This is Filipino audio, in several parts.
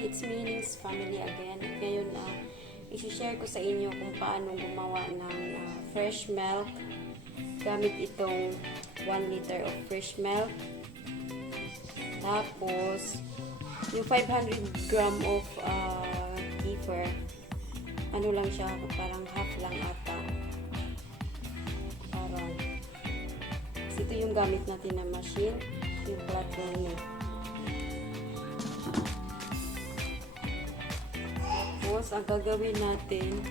It's me, Ning's family again. At ngayon, isi-share ko sa inyo kung paano gumawa ng fresh milk gamit itong 1 liter of fresh milk. Tapos, yung 500 gram of kefir, ano lang siya, parang half lang ata. Parang, ito yung gamit natin na machine, yung flat roller. Tapos, ang gagawin natin,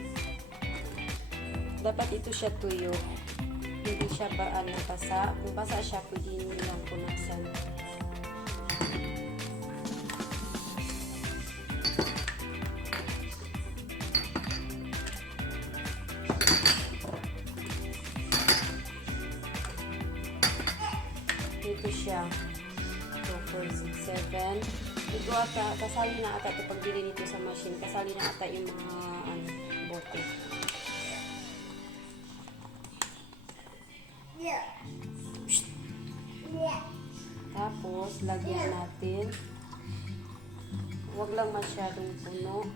dapat ito siya tuyo. Hindi siya basa. Kung basa siya, pwede nyo lang punasan. Ito siya. 2, 4, 6, 7. Ito ata, kasali na ata ito pag dili nito sa machine. Kasali na ata yung mga bote. Tapos, lagyan natin. Huwag lang masyadong puno.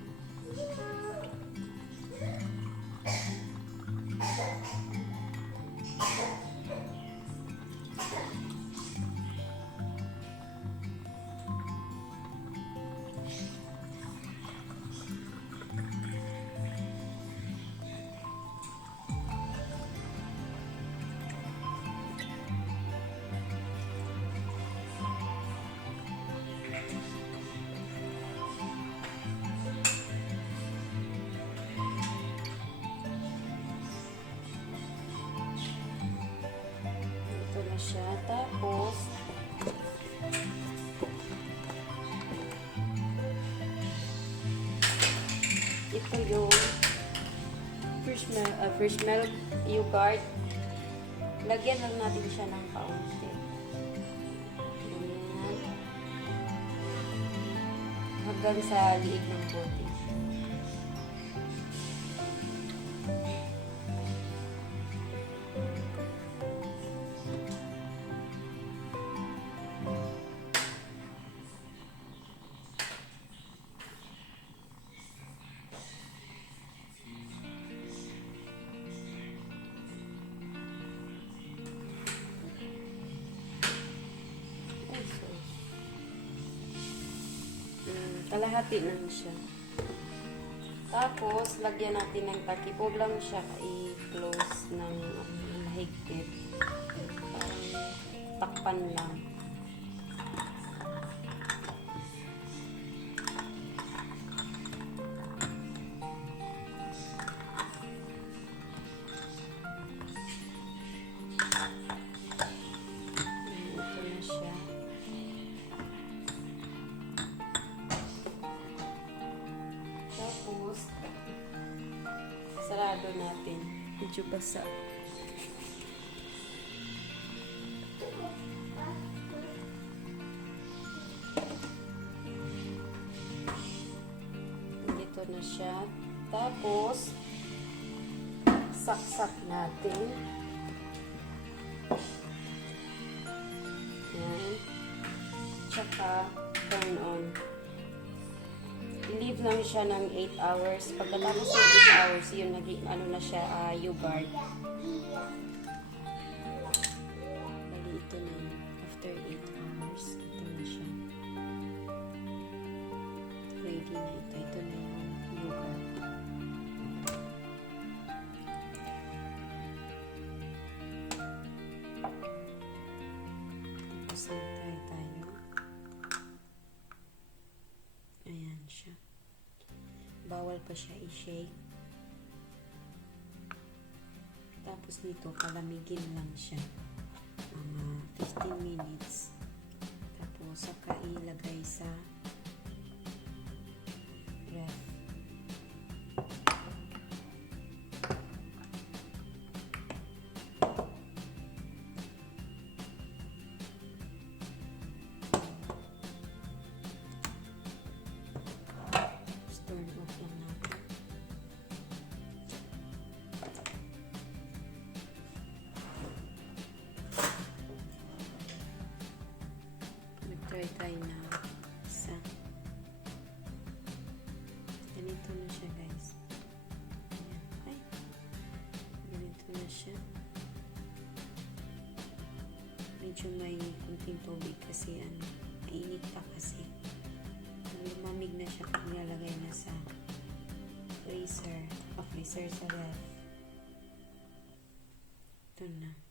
Siya. Tapos, ito yung fresh milk yogurt. Lagyan lang natin siya ng kaunti. Ayan. Hanggang sa liig ng bote. Kalahati lang siya. Tapos, lagyan natin ng takip. Huwag lang siya i-close ng mahigpit. Takpan lang. Ito na siya. Tapos, sarado natin. Medyo basa. Ito na siya. Tapos, saksak natin. Yan. Tsaka, turn on. I-leave lang siya ng 8 hours. Pagkatapos ng 8 hours, yun, naging, ano na siya, yogurt. Bali, ito na yun. After 8 hours, ito na siya. Ready na ito. Ito na yung yogurt. Tapos, try tayo. Ayan siya. Bawal pa siya i-shake. Tapos nito, palamigin lang siya. Mga 15 minutes. Tapos, saka ilagay sa ref. Turn off lang natin. Mag-try tayo na isa. Ito na siya, guys. Ayan. Ay, ganito na siya. Medyo may kunting tubig kasi mainit pa kasi. Lumamig na siya kung nilalagay na sa freezer. Freezer sa ref. Ito na.